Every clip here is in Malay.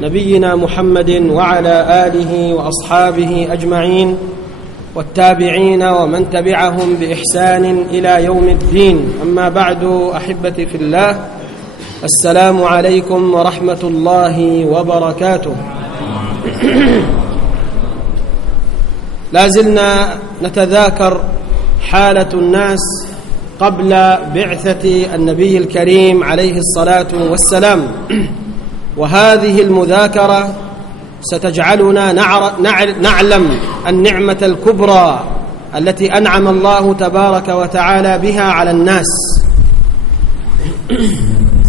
نبينا محمد وعلى آله وأصحابه أجمعين والتابعين ومن تبعهم بإحسان إلى يوم الدين. أما بعد أحبتي في الله، السلام عليكم ورحمة الله وبركاته. لا زلنا نتذاكر حالة الناس قبل بعثة النبي الكريم عليه الصلاة والسلام، وهذه المذاكرة ستجعلنا نعلم النعمة الكبرى التي أنعم الله تبارك وتعالى بها على الناس.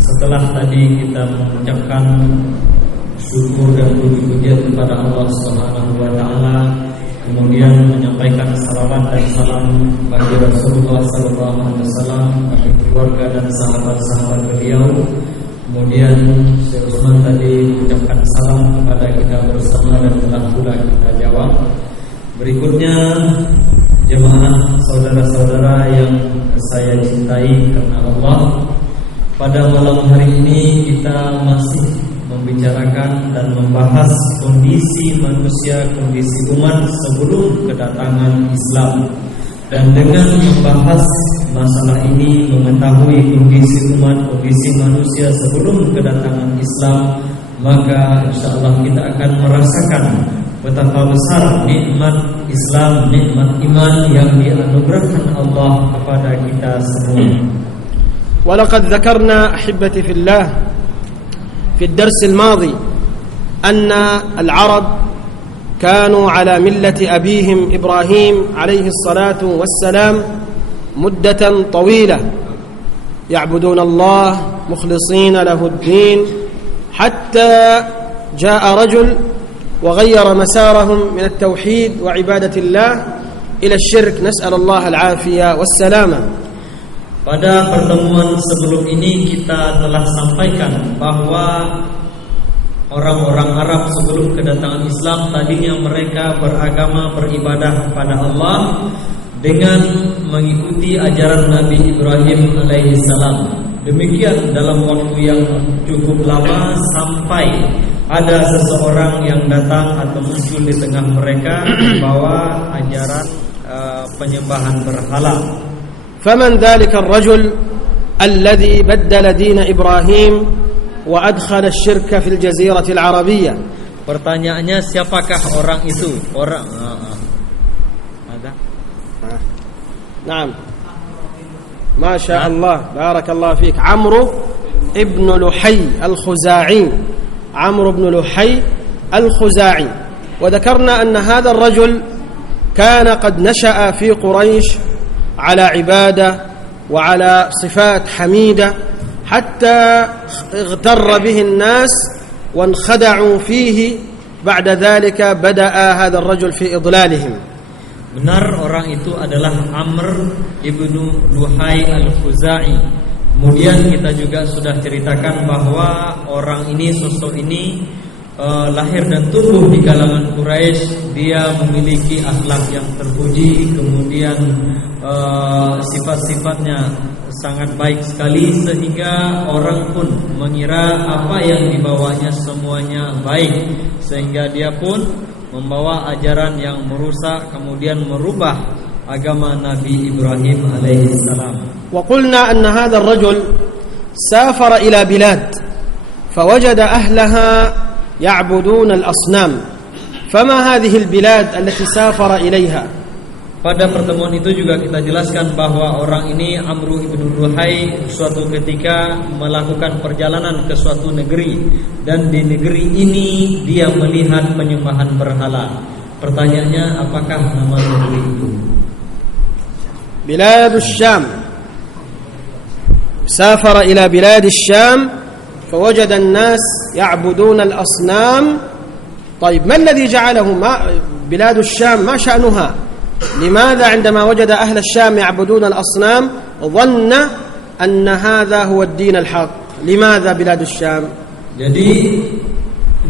Setelah tadi kita mengucapkan syukur dan puji-pujian kepada Allah Subhanahu wa taala, kemudian menyampaikan salawat dan salam bagi Rasulullah sallallahu alaihi wasallam, bagi keluarga dan sahabat-sahabat beliau. Kemudian Syekh Utsman tadi mengucapkan salam kepada kita bersama dan telah pula kita jawab. Berikutnya jemaah saudara-saudara yang saya cintai karena Allah, pada malam hari ini kita masih membicarakan dan membahas kondisi manusia, kondisi umat sebelum kedatangan Islam. Dan dengan membahas masalah ini, mengetahui kondisi umat, kondisi manusia sebelum kedatangan Islam, maka insyaAllah kita akan merasakan betapa besar nikmat Islam, nikmat iman yang dianugerahkan Allah kepada kita semua. ولقد ذكرنا أحبتي في الله في الدرس الماضي أن العرب كانوا على ملة أبيهم إبراهيم عليه الصلاة والسلام مدة طويلة، يعبدون الله مخلصين له الدين، حتى جاء رجل وغير مسارهم من التوحيد وعبادة الله إلى الشرك، نسأل الله العافية والسلامة. Pada pertemuan sebelum ini kita telah sampaikan bahwa orang-orang Arab sebelum kedatangan Islam tadinya mereka beragama, beribadah kepada Allah dengan mengikuti ajaran Nabi Ibrahim alaihissalam. Demikian dalam waktu yang cukup lama sampai ada seseorang yang datang atau muncul di tengah mereka membawa ajaran penyembahan berhala. فمن ذلك الرجل الذي بدل دين إبراهيم وأدخل الشرك في الجزيرة العربية؟ Pertanyaannya, siapakah orang itu? Orang ada? نعم ما شاء الله، بارك الله فيك. عمرو ابن لحي الخزاعي، عمرو بن لحي الخزاعي. وذكرنا أن هذا الرجل كان قد نشأ في قريش على عبادة وعلى صفات حميدة، حتى اغتر به الناس وانخدعوا فيه. بعد ذلك بدأ هذا الرجل في إضلالهم. Benar, orang itu adalah Amr ibnu Luhai al-Khuzai. Kemudian kita juga sudah ceritakan bahwa orang ini, sosok ini lahir dan tumbuh di kalangan Quraisy. Dia memiliki akhlak yang terpuji, kemudian sifat-sifatnya sangat baik sekali, sehingga orang pun mengira apa yang dibawanya semuanya baik, sehingga dia pun membawa ajaran yang merusak, kemudian merubah agama Nabi Ibrahim alaihissalam. وقلنا أن هذا الرجل سافر إلى بلاد فوجد أهلها يعبدون الأصنام، فما هذه البلاد التي سافر إليها؟ Pada pertemuan itu juga kita jelaskan bahwa orang ini, Amru ibnu Luhai, suatu ketika melakukan perjalanan ke suatu negeri, dan di negeri ini dia melihat penyembahan berhala. Pertanyaannya, apakah nama negeri itu? Biladus Syam. Safara ila biladis Syam فوجد الناس يعبدون الأصنام. طيب ما الذي جعلهم بلاد الشام ما شأنها؟ لماذا عندما وجد أهل الشام يعبدون الأصنام ظن أن هذا هو الدين الحق؟ لماذا بلاد الشام؟ Jadi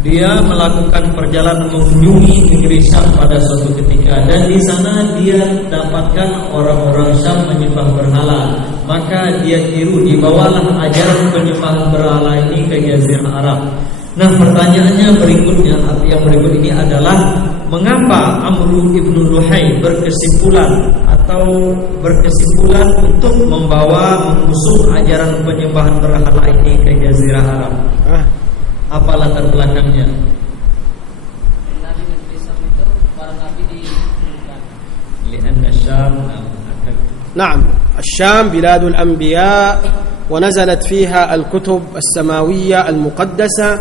dia melakukan perjalanan mengunjungi negeri Syam pada suatu ketika, dan di sana dia dapatkan orang-orang Syam menyembah berhala. Maka dia tiru, dibawalah ajaran penyembahan berhala ini ke Jazirah Arab. Nah, pertanyaannya berikutnya, yang berikut ini adalah mengapa Amr ibn Luhai berkesimpulan untuk mengusung ajaran penyembahan berhala ini ke Jazirah Arab? Apa latar belakangnya? نعم الشام بلاد الأنبياء ونزلت فيها الكتب السماوية المقدسة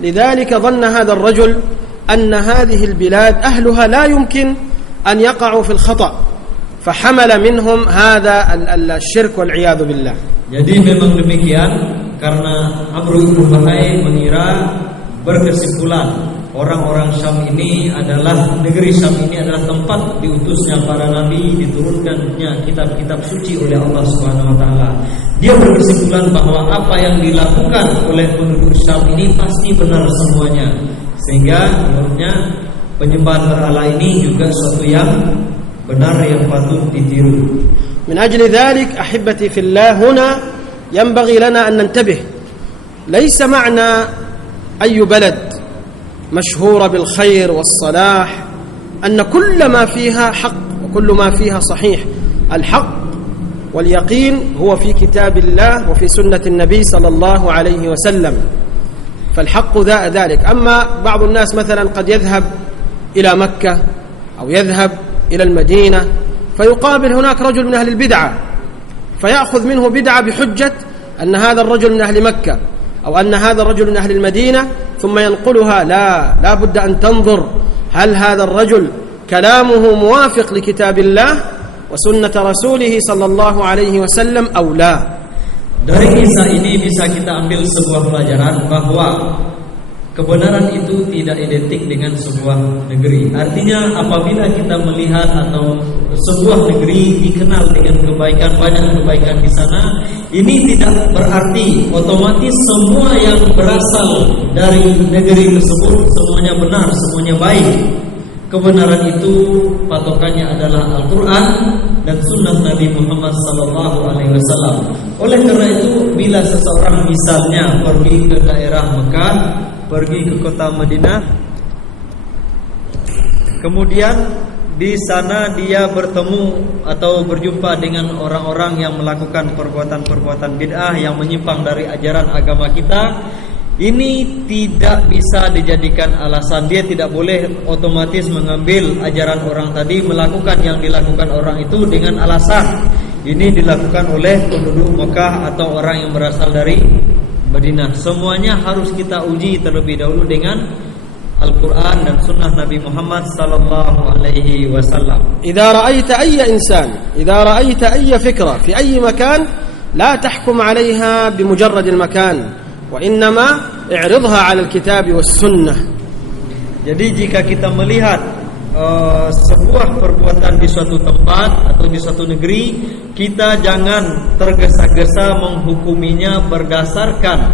لذلك ظن هذا الرجل أن هذه البلاد أهلها لا يمكن أن يقعوا في الخطأ فحمل منهم هذا الشرك والعياذ بالله. Jadi memang demikian, karena Amr ibn Luhai mengira, berkesimpulan orang-orang Syam ini adalah, negeri Syam ini adalah tempat diutusnya para nabi, diturunkannya kitab-kitab suci oleh Allah Subhanahu wa taala. Dia berkesimpulan bahwa apa yang dilakukan oleh penduduk Syam ini pasti benar semuanya. Sehingga menurutnya penyembahan berhala ini juga suatu yang benar, yang patut ditiru. من أجل ذلك أحبتي في الله هنا ينبغي لنا أن ننتبه. ليس معنى أي بلد مشهورة بالخير والصلاح أن كل ما فيها حق وكل ما فيها صحيح. الحق واليقين هو في كتاب الله وفي سنة النبي صلى الله عليه وسلم، فالحق ذلك. أما بعض الناس مثلا قد يذهب إلى مكة أو يذهب إلى المدينة فيقابل هناك رجل من أهل البدعة فيأخذ منه بدعة بحجة أن هذا الرجل من أهل مكة أو أن هذا الرجل من أهل المدينة، ثم ينقلها. لا بد أن تنظر هل هذا الرجل كلامه موافق لكتاب الله وسنة رسوله صلى الله عليه وسلم أو لا. Dari kisah ini bisa kita ambil sebuah pelajaran bahwa kebenaran itu tidak identik dengan sebuah negeri. Artinya apabila kita melihat atau sebuah negeri dikenal dengan kebaikan, banyak kebaikan di sana, ini tidak berarti otomatis semua yang berasal dari negeri tersebut semuanya benar, semuanya baik. Kebenaran itu patokannya adalah Al-Quran dan Sunnah Nabi Muhammad SAW. Oleh karena itu, bila seseorang misalnya pergi ke daerah Mekah, pergi ke kota Madinah, kemudian di sana dia bertemu atau berjumpa dengan orang-orang yang melakukan perbuatan-perbuatan bid'ah yang menyimpang dari ajaran agama kita, ini tidak bisa dijadikan alasan. Dia tidak boleh otomatis mengambil ajaran orang tadi, melakukan yang dilakukan orang itu dengan alasan ini dilakukan oleh penduduk Mekah atau orang yang berasal dari Madinah. Semuanya harus kita uji terlebih dahulu dengan Al-Quran dan Sunnah Nabi Muhammad sallallahu alaihi wasallam. إذا رأيت أي إنسان، إذا رأيت أي فكرة في أي مكان، لا تحكم عليها بمجرد المكان، وإنما اعرضها على الكتاب والسنة. Jadi jika kita melihat sebuah perbuatan di suatu tempat atau di suatu negeri, kita jangan tergesa-gesa menghukuminya berdasarkan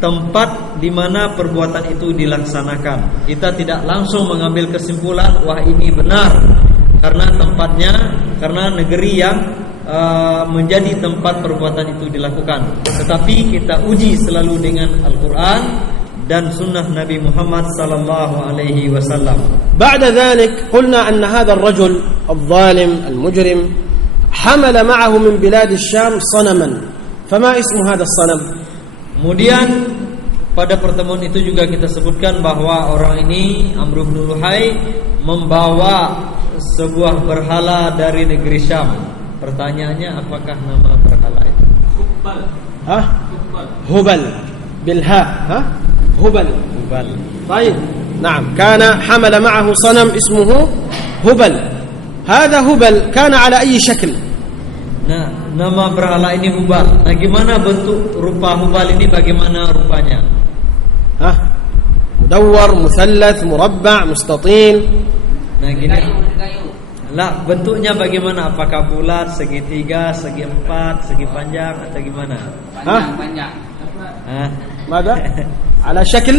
tempat di mana perbuatan itu dilaksanakan. Kita tidak langsung mengambil kesimpulan wah ini benar karena tempatnya, karena negeri yang menjadi tempat perbuatan itu dilakukan. Tetapi kita uji selalu dengan Al-Quran dan Sunnah Nabi Muhammad sallallahu alaihi wasallam. بعد ذلك قلنا أن هذا الرجل الظالم المجرم حمل معه من بلاد الشام صنما، فما اسم هذا الصنم؟ Kemudian pada pertemuan itu juga kita sebutkan bahwa orang ini Amr bin Luhai membawa sebuah berhala dari negeri Syam. Pertanyaannya, apakah nama berhala itu? Hubal بالهاء هبل. طيب نعم، كان حمل معه صنم اسمه هبل. هذا هبل كان على أي شكل؟ Nah, nama berhala ini Hubal. Nah, gimana bentuk rupa Hubal ini? Bagaimana rupanya? مدور، مثلث، مربع، مستطيل. Nah, gini. Lah, bentuknya bagaimana? Apakah bulat, segitiga, segi empat, segi panjang, atau gimana? Panjang. ماذا؟ على شكل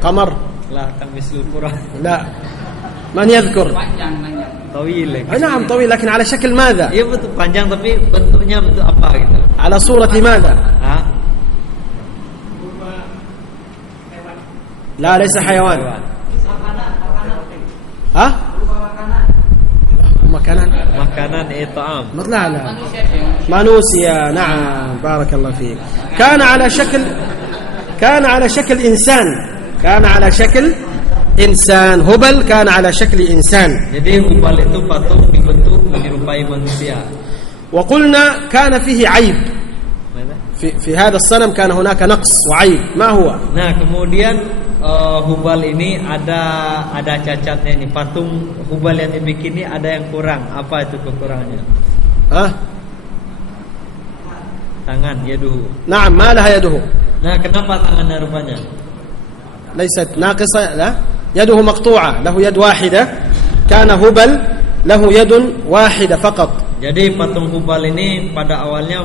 قمر. لا، kan mislu qura. لا، من يذكر؟ طويل. نعم طويل، لكن على شكل ماذا؟ Iya betul, panjang, tapi bentuknya bentuk apa gitu? على صورة ماذا؟ لا ليس حيوان. ها؟ مكاnan إطعام. لا مانوسيا. نعم بارك الله فيك. كان على شكل إنسان. Hubal كان على شكل إنسان. Jadi Hubal itu patung dibentuk menyerupai manusia. وقلنا كان فيه عيب. في هذا الصنم كان هناك نقص وعيب. ما هو؟ Nah, kemudian Hubal ini ada cacatnya ini. Patung Hubal yang dibikin ini ada yang kurang. Apa itu kekurangannya? Tangan, yaduhu. Naam, ma laha yaduhu. Nah, kenapa tangannya rupanya? Laysat naqisa, la. Yaduhu maqtu'a, lahu yad wahida. Kana Hubal lahu yadun wahida faqat. Jadi patung Hubal ini pada awalnya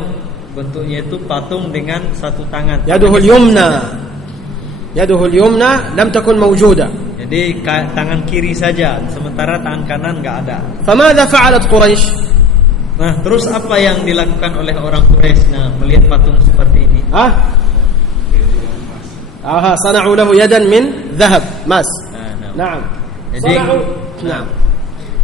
bentuknya itu patung dengan satu tangan. Yaduhul yumna lam takun mawjuda. Jadi tangan kiri saja, sementara tangan kanan enggak ada. Famadha fa'alat Quraisy? Nah, terus apa yang dilakukan oleh orang Quraisy melihat patung seperti ini? Sana'u lahu yadan min dhahab, mas. Na'am.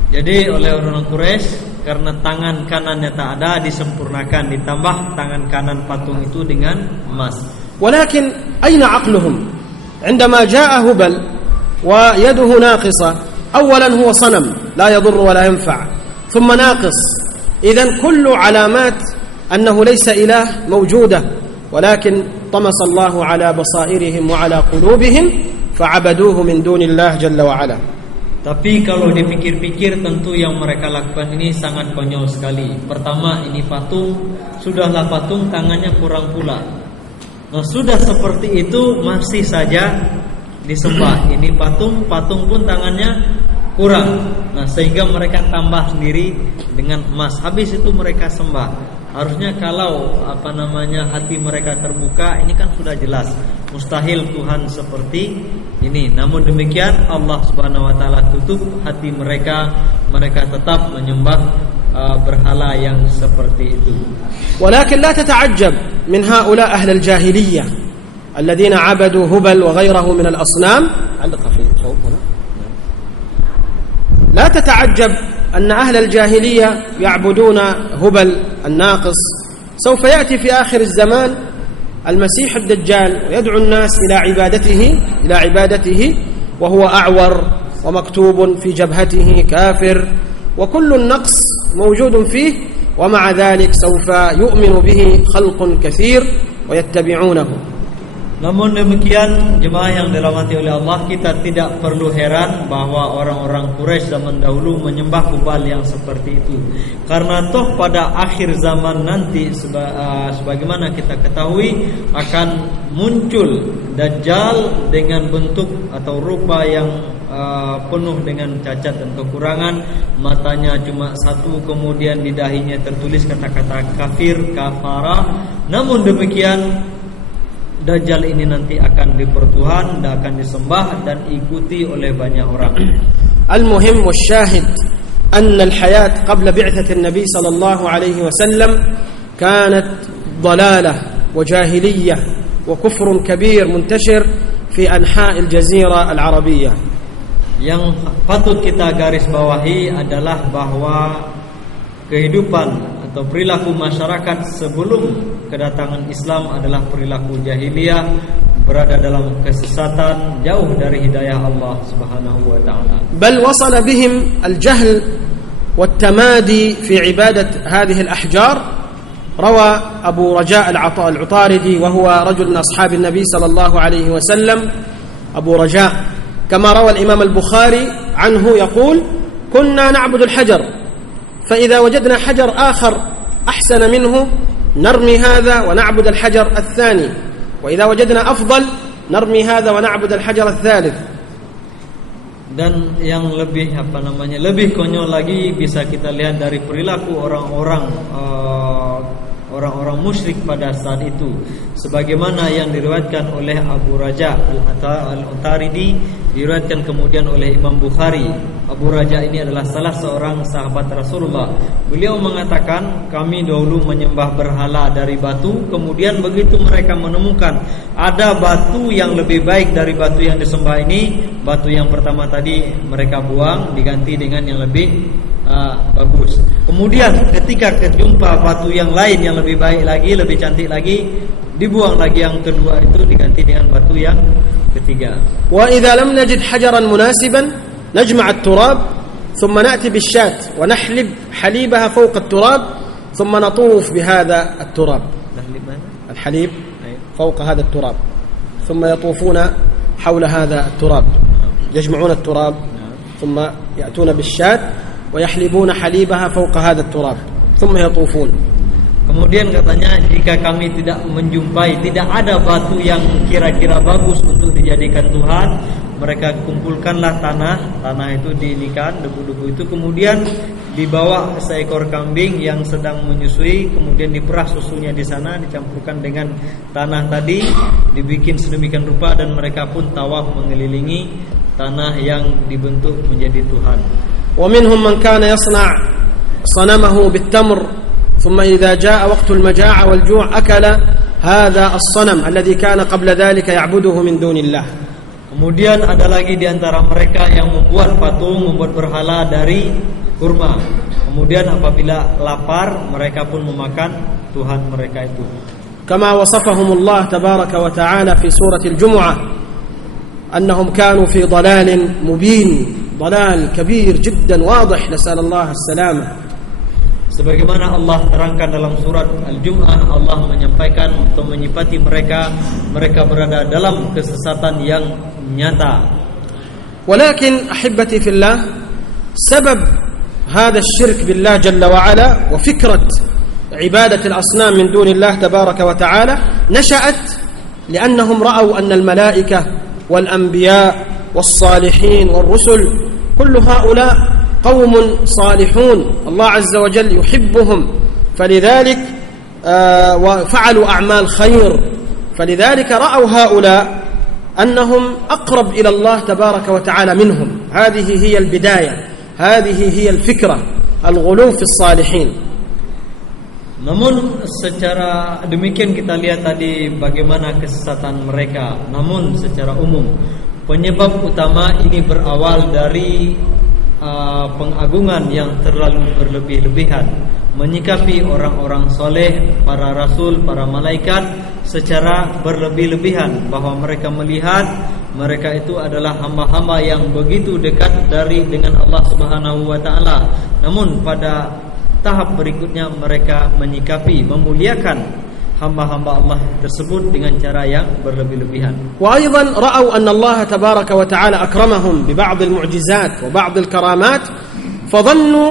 Jadi oleh orang Quraisy, karena tangan kanannya tak ada, disempurnakan, ditambah tangan kanan patung itu dengan emas. Walakin aina aqluhum عندما جاء هبل ويده ناقصة. أولا هو صنم لا يضر ولا ينفع، ثم ناقص، إذن كل علامات أنه ليس إله موجودة، ولكن طمس الله على بصائرهم وعلى قلوبهم فعبدوه من دون الله جل وعلا. Tapi kalau dipikir-pikir, tentu yang mereka lakukan ini sangat konyol sekali. Pertama, ini patung, sudahlah patung, tangannya kurang pula. Nah, sudah seperti itu masih saja disembah. Ini patung pun tangannya kurang. Nah, sehingga mereka tambah sendiri dengan emas. Habis itu mereka sembah. Harusnya kalau hati mereka terbuka, ini kan sudah jelas mustahil Tuhan seperti ini. Namun demikian Allah Subhanahu wa taala tutup hati mereka, mereka tetap menyembah berhala yang seperti itu. Walakin la tata'ajjab min haula ahli al-jahiliyah alladhina 'abadu Hubal wa ghayrahu min al-asnam. لا تتعجب أن أهل الجاهلية يعبدون هبل الناقص. سوف يأتي في آخر الزمان المسيح الدجال ويدعو الناس إلى عبادته وهو أعور ومكتوب في جبهته كافر وكل النقص موجود فيه، ومع ذلك سوف يؤمن به خلق كثير ويتبعونه. Namun demikian, jemaah yang dirahmati oleh Allah, kita tidak perlu heran bahwa orang-orang Quraisy zaman dahulu menyembah Hubal yang seperti itu. Karena toh pada akhir zaman nanti, sebagaimana kita ketahui, akan muncul Dajjal dengan bentuk atau rupa yang penuh dengan cacat dan kekurangan. Matanya cuma satu, kemudian di dahinya tertulis kata-kata kafir, kafara. Namun demikian, Dajjal ini nanti akan dipertuhan dan akan disembah dan ikuti oleh banyak orang. Al-muhim wasyahid anna al-hayat qabla bi'thati an-nabi sallallahu alaihi wasallam kanat dhalalah wa jahiliyah wa kufrun kabir muntashir fi anha' al-jazira al-arabiyyah. Yang patut kita garis bawahi adalah bahwa kehidupan atau perilaku masyarakat sebelum kedatangan Islam adalah perilaku jahiliyah, berada dalam kesesatan, jauh dari hidayah Allah Subhanahu wa taala. Bal wasala bihim al-jahl wat-tamadi fi ibadat hadhihi al-ahjar. روى أبو رجاء العطاردي وهو رجل من أصحاب النبي صلى الله عليه وسلم، أبو رجاء، كما روى الإمام البخاري عنه يقول: كنا نعبد الحجر، فإذا وجدنا حجر آخر أحسن منه نرمي هذا ونعبد الحجر الثاني، وإذا وجدنا أفضل نرمي هذا ونعبد الحجر الثالث. Dan yang lebih lebih konyol lagi bisa kita lihat dari perilaku orang-orang musyrik pada saat itu, sebagaimana yang diriwayatkan oleh Abu Raja al-Utaridi, diriwayatkan kemudian oleh Imam Bukhari. Abu Raja ini adalah salah seorang sahabat Rasulullah. Beliau mengatakan, kami dahulu menyembah berhala dari batu, kemudian begitu mereka menemukan ada batu yang lebih baik dari batu yang disembah ini, batu yang pertama tadi mereka buang, diganti dengan yang lebih bagus. Kemudian ketika kejumpa batu yang lain yang lebih baik lagi, lebih cantik lagi, dibuang lagi yang kedua itu, diganti dengan batu yang ketiga. Wa idza lam najid hajaran munasiban نجمع التراب ثم نأتي بالشاة ونحلب حليبها فوق التراب ثم نطوف بهذا التراب. الحليب فوق هذا التراب ثم يطوفون حول هذا التراب، يجمعون التراب ثم يأتون بالشاة ويحلبون حليبها فوق هذا التراب ثم يطوفون. Kemudian katanya, jika kami tidak menjumpai, tidak ada batu yang kira-kira bagus untuk dijadikan Tuhan, mereka kumpulkanlah tanah itu diinikan, debu-debu itu, kemudian dibawa seekor kambing yang sedang menyusui, kemudian diperah susunya di sana, dicampurkan dengan tanah tadi, dibikin sedemikian rupa, dan mereka pun tawaf mengelilingi tanah yang dibentuk menjadi Tuhan. ومنهم من كان يصنع صنمه بالتمر ثم إذا جاء وقت المجاعة والجوع أكل هذا الصنم الذي كان قبل ذلك يعبده من دون الله. Kemudian ada lagi di antara mereka yang membuat patung, membuat berhala dari kurma. Kemudian apabila lapar, mereka pun memakan Tuhan mereka itu. كما وصفهم الله تبارك وتعالى في سورة الجمعة أنهم كانوا في ضلال مبين، ضلال كبير جدا واضح، نسأل الله السلامة. Sebagaimana Allah terangkan dalam surat Al-Jum'ah, Allah menyampaikan atau menyifati mereka berada dalam kesesatan yang nyata. ولكن أحبتي في الله، سبب هذا الشرك بالله جل وعلا وفكرة عبادة الأصنام من دون الله تبارك وتعالى نشأت لأنهم رأوا أن الملائكة والأنبياء والصالحين والرسل كل هؤلاء قوم صالحون، الله عز وجل يحبهم، فلذلك وفعلوا أعمال خير، فلذلك رأوا هؤلاء أنهم أقرب إلى الله تبارك وتعالى منهم. هذه هي البداية، هذه هي الفكرة، الغلو في الصالحين. Namun secara demikian kita lihat tadi bagaimana kesesatan mereka. Namun secara umum penyebab utama ini berawal dari pengagungan yang terlalu berlebih-lebihan, menyikapi orang-orang soleh, para rasul, para malaikat secara berlebih-lebihan, bahwa mereka melihat mereka itu adalah hamba-hamba yang begitu dekat dengan Allah Subhanahu wa taala. Namun pada tahap berikutnya mereka menyikapi, memuliakan hamba-hamba Allah tersebut dengan cara yang berlebih-lebihan. وأيضا رأوا أن الله تبارك وتعالى أكرمهم ببعض المعجزات وبعض الكرامات، فظنوا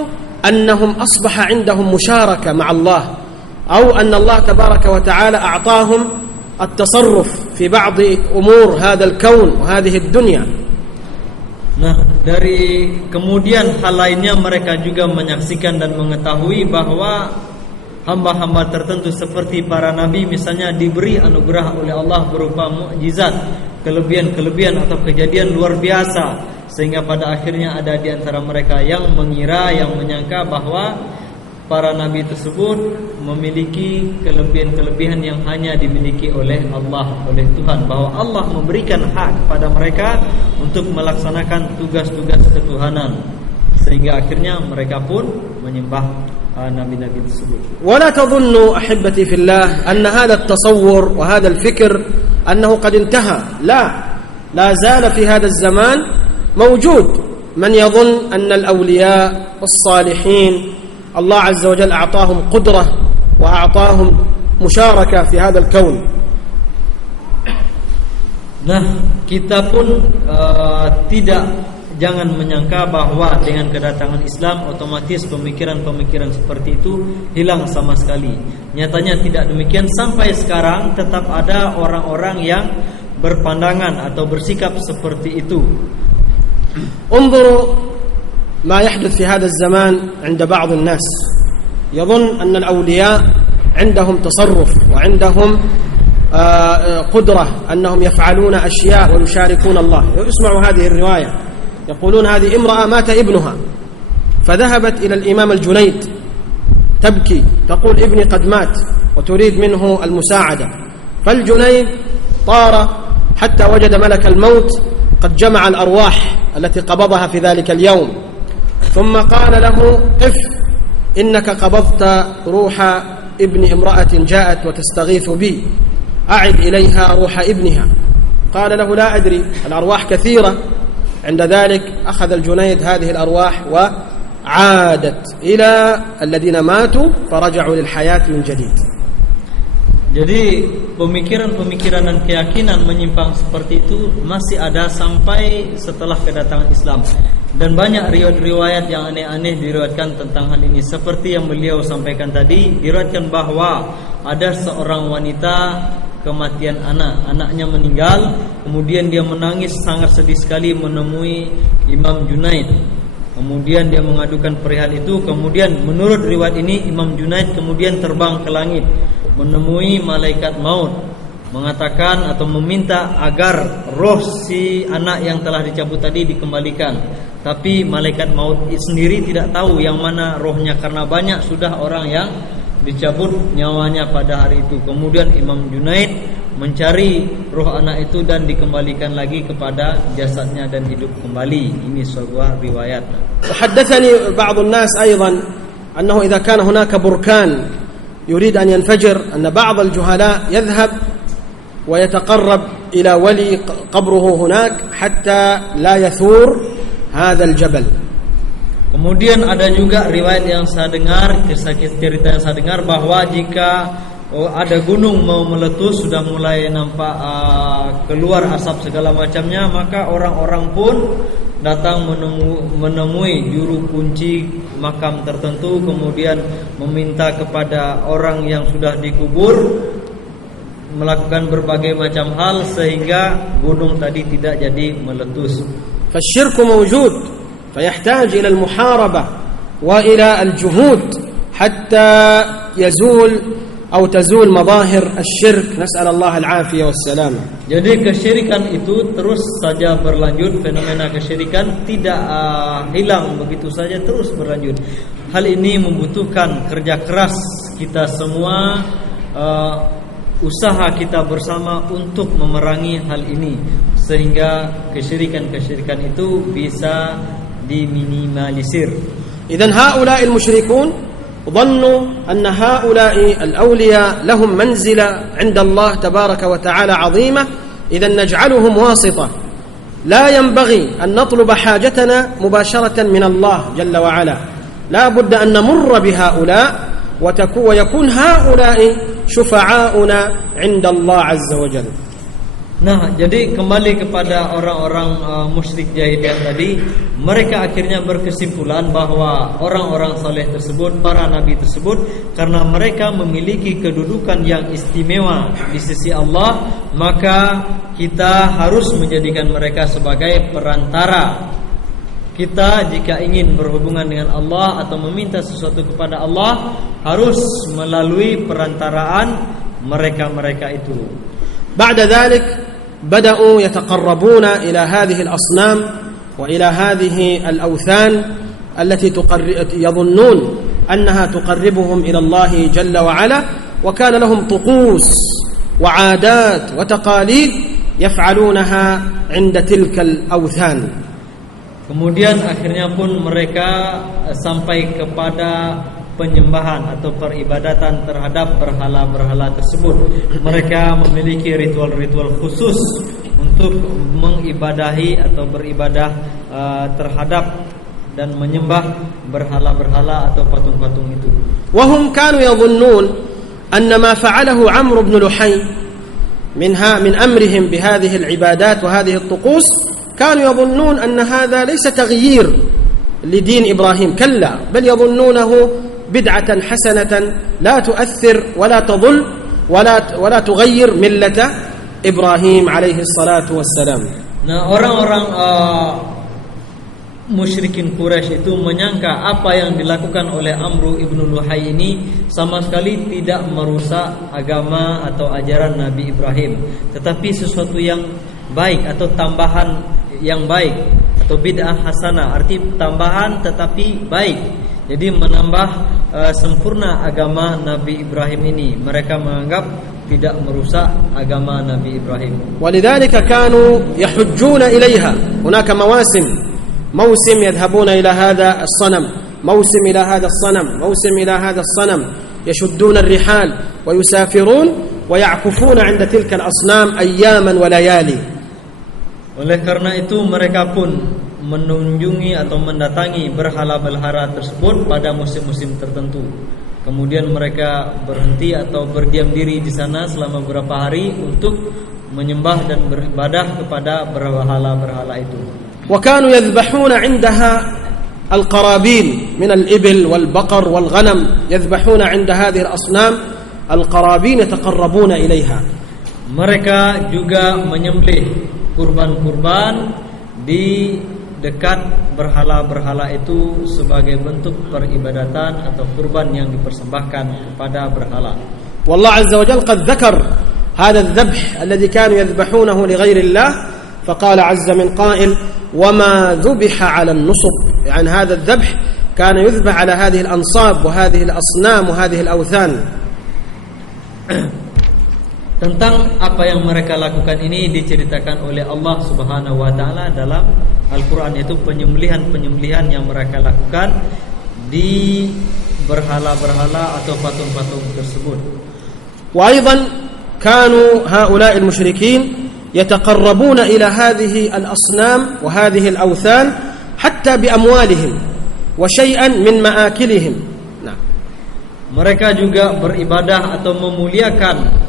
أنهم أصبح عندهم مشاركة مع الله، أو أن الله تبارك وتعالى أعطاهم التصرف في بعض أمور هذا الكون وهذه الدنيا. Nah, dari kemudian hal lainnya mereka juga menyaksikan dan mengetahui bahwa hamba-hamba tertentu seperti para nabi misalnya diberi anugerah oleh Allah berupa mukjizat, kelebihan-kelebihan atau kejadian luar biasa, sehingga pada akhirnya ada di antara mereka yang mengira, yang menyangka bahwa para nabi tersebut memiliki kelebihan-kelebihan yang hanya dimiliki oleh Allah, oleh Tuhan, bahwa Allah memberikan hak kepada mereka untuk melaksanakan tugas-tugas ketuhanan, sehingga akhirnya mereka pun menyembah nabi-nabi tersebut. ولا تظنوا أحبتي في الله أن هذا التصور وهذا الفكر أنه قد انتهى، لا زال في هذا الزمان موجود من يظن أن الأولياء والصالحين الله عز وجل أعطاهم قدرة وأعطاهم مشاركة في هذا الكون. Nah, kita pun jangan menyangka bahwa dengan kedatangan Islam otomatis pemikiran-pemikiran seperti itu hilang sama sekali. Nyatanya tidak demikian. Sampai sekarang tetap ada orang-orang yang berpandangan atau bersikap seperti itu. انظروا ما يحدث في هذا الزمان عند بعض الناس، يظن أن الأولياء عندهم تصرف وعندهم قدرة أنهم يفعلون أشياء ويشاركون الله. اسمعوا هذه الرواية: يقولون هذه امرأة مات ابنها فذهبت إلى الإمام الجنيد تبكي تقول ابني قد مات وتريد منه المساعدة. فالجنيد طار حتى وجد ملك الموت قد جمع الأرواح التي قبضها في ذلك اليوم، ثم قال له قف إنك قبضت روح ابن امرأة جاءت وتستغيث بي، أعد إليها روح ابنها. قال له لا أدري، الأرواح كثيرة. عند ذلك أخذ الجنيد هذه الأرواح وعادت إلى الذين ماتوا فرجعوا للحياة من جديد. Jadi pemikiran-pemikiran dan keyakinan menyimpang seperti itu masih ada sampai setelah kedatangan Islam. Dan banyak riwayat-riwayat yang aneh-aneh diriwayatkan tentang hal ini. Seperti yang beliau sampaikan tadi, diriwayatkan bahwa ada seorang wanita kematian anaknya meninggal, kemudian dia menangis sangat sedih sekali menemui Imam Junaid. Kemudian dia mengadukan perihal itu. Kemudian menurut riwayat ini Imam Junaid kemudian terbang ke langit menemui malaikat maut, mengatakan atau meminta agar roh si anak yang telah dicabut tadi dikembalikan. Tapi malaikat maut sendiri tidak tahu yang mana rohnya, karena banyak sudah orang yang dicabut nyawanya pada hari itu. Kemudian Imam Junaid mencari roh anak itu dan dikembalikan lagi kepada jasadnya dan hidup kembali. Ini sebuah riwayat. وحدثني بعض الناس أيضا أنه إذا كان هناك بركان يريد أن ينفجر أن بعض الجهلاء يذهب ويتقرب إلى ولي قبره هناك حتى لا يثور هذا الجبل. Kemudian ada juga riwayat yang saya dengar, kisah cerita yang saya dengar bahwa jika ada gunung mau meletus, sudah mulai nampak keluar asap segala macamnya, maka orang-orang pun datang menemui juru kunci makam tertentu, kemudian meminta kepada orang yang sudah dikubur melakukan berbagai macam hal sehingga gunung tadi tidak jadi meletus. فالشرك موجود فيحتاج إلى المحاربة وإلى الجهود حتى يزول أو تزول مظاهر الشرك، نسأل الله العافية والسلامة. Jadi kesyirikan itu terus saja berlanjut, fenomena kesyirikan tidak hilang begitu saja, terus berlanjut. Hal ini membutuhkan kerja keras kita semua, usaha kita bersama untuk memerangi hal ini sehingga kesyirikan-kesyirikan itu bisa diminimalisir. إذن هؤلاء المشركون ظنوا أن هؤلاء الأولياء لهم منزلة عند الله تبارك وتعالى عظيمة، إذن نجعلهم واسطة، لا ينبغي أن نطلب حاجتنا مباشرة من الله جل وعلا، لا بد أن نمر بهؤلاء ويكون هؤلاء شفعاؤنا عند الله عز وجل. Nah, jadi kembali kepada orang-orang musyrik jahiliyah tadi, mereka akhirnya berkesimpulan bahwa orang-orang saleh tersebut, para nabi tersebut, karena mereka memiliki kedudukan yang istimewa di sisi Allah, maka kita harus menjadikan mereka sebagai perantara. Kita jika ingin berhubungan dengan Allah atau meminta sesuatu kepada Allah, harus melalui perantaraan mereka-mereka itu. بعد ذلك بدأوا يتقربون إلى هذه الأصنام وإلى هذه الأوثان التي يظنون أنها تقربهم إلى الله جل وعلا، وكان لهم طقوس وعادات وتقاليد يفعلونها عند تلك الأوثان. Kemudian akhirnya pun mereka sampai kepada penyembahan atau peribadatan terhadap berhala-berhala tersebut. Mereka memiliki ritual-ritual khusus untuk mengibadahi atau beribadah terhadap dan menyembah berhala-berhala atau patung-patung itu. وهم كانوا يظنون أن ما فعله عمرو بن لحي من أمرهم بهذه العبادات وهذه الطقوس، كانوا يظنون أن هذا ليس تغيير لدين إبراهيم، كلا، بل يظنونه بدعة حسنة لا تؤثر ولا تضل ولا تغير ملة إبراهيم عليه الصلاة والسلام. Nah, orang-orang musyrikin Quraisy itu menyangka apa yang dilakukan oleh Amru ibnu Luhai ini sama sekali tidak merusak agama atau ajaran Nabi Ibrahim, tetapi sesuatu yang baik atau tambahan yang baik atau bid'ah hasanah, arti tambahan tetapi baik. Jadi menambah sempurna agama Nabi Ibrahim ini. Mereka menganggap tidak merusak agama Nabi Ibrahim. ولذلك كانوا يحجون إليها. هناك موسم يذهبون إلى هذا الصنم، موسم إلى هذا الصنم، موسم إلى هذا الصنم، يشدون الرحال ويسافرون ويعكفون عند تلك الأصنام أياما وليالي. Oleh karena itu mereka pun menunjungi atau mendatangi berhala-berhala tersebut pada musim-musim tertentu. Kemudian mereka berhenti atau berdiam diri di sana selama beberapa hari untuk menyembah dan beribadah kepada berhala-berhala itu. وكانوا يذبحون عندها القرابين من الإبل والبقر والغنم، يذبحون عند هذه الأصنام القرابين يتقربون إليها. Mereka juga menyembelih kurban-kurban di dekat berhala-berhala itu sebagai bentuk peribadatan atau kurban yang dipersembahkan kepada berhala. والله عز وجل قد ذكر هذا الذبح الذي كانوا يذبحونه لغير الله، فقال عز من قائل: وما ذبح على النصب. يعني هذا الذبح كان يذبح على هذه الأنصاب وهذه الأصنام وهذه الأوثان. Tentang apa yang mereka lakukan ini diceritakan oleh Allah Subhanahu wa taala dalam Al-Qur'an, yaitu penyembelihan-penyembelihan yang mereka lakukan di berhala-berhala atau patung-patung tersebut. وأيضا كانوا هؤلاء المشركين يتقربون إلى هذه الأصنام وهذه الأوثان حتى بأموالهم وشيئا من مآكلهم. Mereka juga beribadah atau memuliakan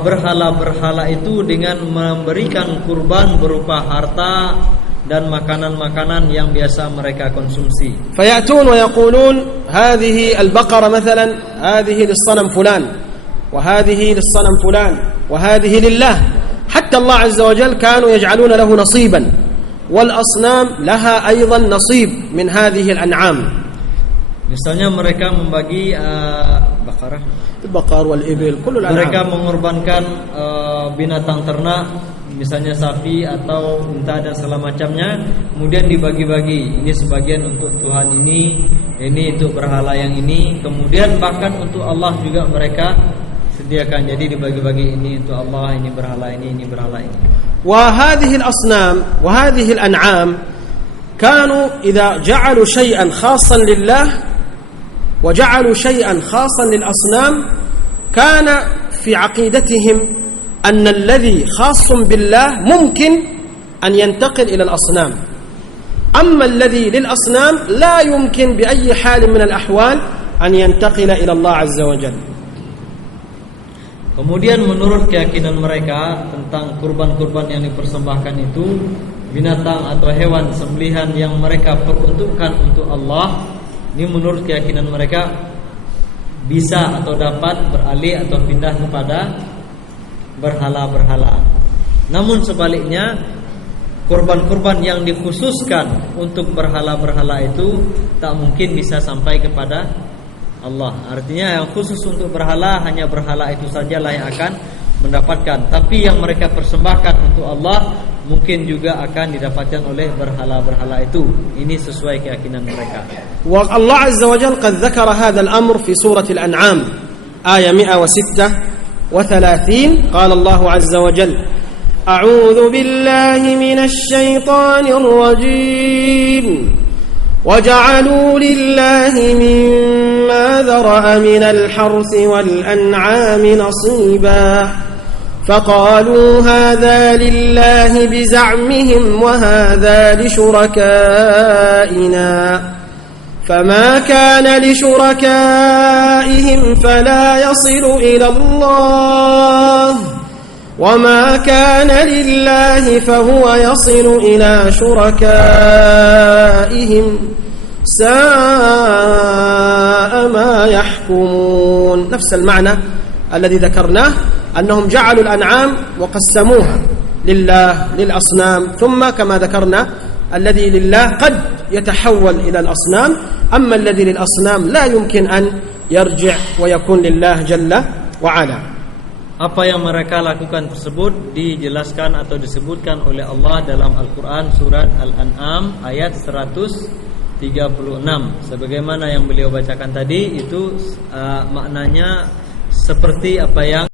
berhala-berhala itu dengan memberikan kurban berupa harta dan makanan-makanan yang biasa mereka konsumsi. فيأتون ويقولون هذه البقرة مثلا هذه للصنم فلان وهذه للصنم فلان وهذه لله. حتى الله عز وجل كانوا يجعلون له نصيبا، والأصنام لها أيضا نصيب من هذه الأنعام. Misalnya mereka membagi البقر والإبل كل الأنعام. Mereka mengorbankan binatang ternak, misalnya sapi atau unta dan segala macamnya, kemudian dibagi-bagi. Ini sebagian untuk Tuhan ini untuk berhala yang ini, kemudian bahkan untuk Allah juga mereka sediakan. Jadi dibagi-bagi, ini untuk Allah, ini berhala ini berhala ini. وهذه الأصنام وهذه الأنعام كانوا إذا جعلوا شيئا خاصا لله وجعلوا شيئا خاصا للأصنام كان في عقيدتهم أن الذي خاص بالله ممكن أن ينتقل إلى الأصنام، أما الذي للأصنام لا يمكن بأي حال من الأحوال أن ينتقل إلى الله عز وجل. Kemudian menurut keyakinan mereka tentang kurban-kurban yang dipersembahkan itu, binatang atau hewan sembelihan yang mereka peruntukkan untuk Allah, ini menurut keyakinan mereka bisa atau dapat beralih atau pindah kepada berhala-berhala. Namun sebaliknya, kurban-kurban yang dikhususkan untuk berhala-berhala itu tak mungkin bisa sampai kepada Allah. Artinya yang khusus untuk berhala, hanya berhala itu sajalah yang akan mendapatkan. Tapi yang mereka persembahkan untuk Allah mungkin juga akan didapatkan oleh berhala-berhala itu. Ini sesuai keyakinan mereka. والله عز وجل قد ذكر هذا الأمر في سورة الأنعام آية 136. قال الله عز وجل: أعوذ بالله من الشيطان الرجيم وجعلوا لله مما ذرأ من الحرث والأنعام نصيبا فقالوا هذا لله بزعمهم وهذا لشركائنا فما كان لشركائهم فلا يصل إلى الله وما كان لله فهو يصل إلى شركائهم ساء ما يحكمون. نفس المعنى الذي ذكرناه، أنهم جعلوا الأنعام وقسموها لله للأصنام، ثم كما ذكرنا الذي لله قد يتحول إلى الأصنام، أما الذي للأصنام لا يمكن أن يرجع ويكون لله جل وعلا. apa yang mereka lakukan tersebut dijelaskan atau disebutkan oleh Allah dalam Al-Quran surat Al-An'am ayat 136. Sebagaimana yang beliau bacakan tadi itu maknanya seperti apa yang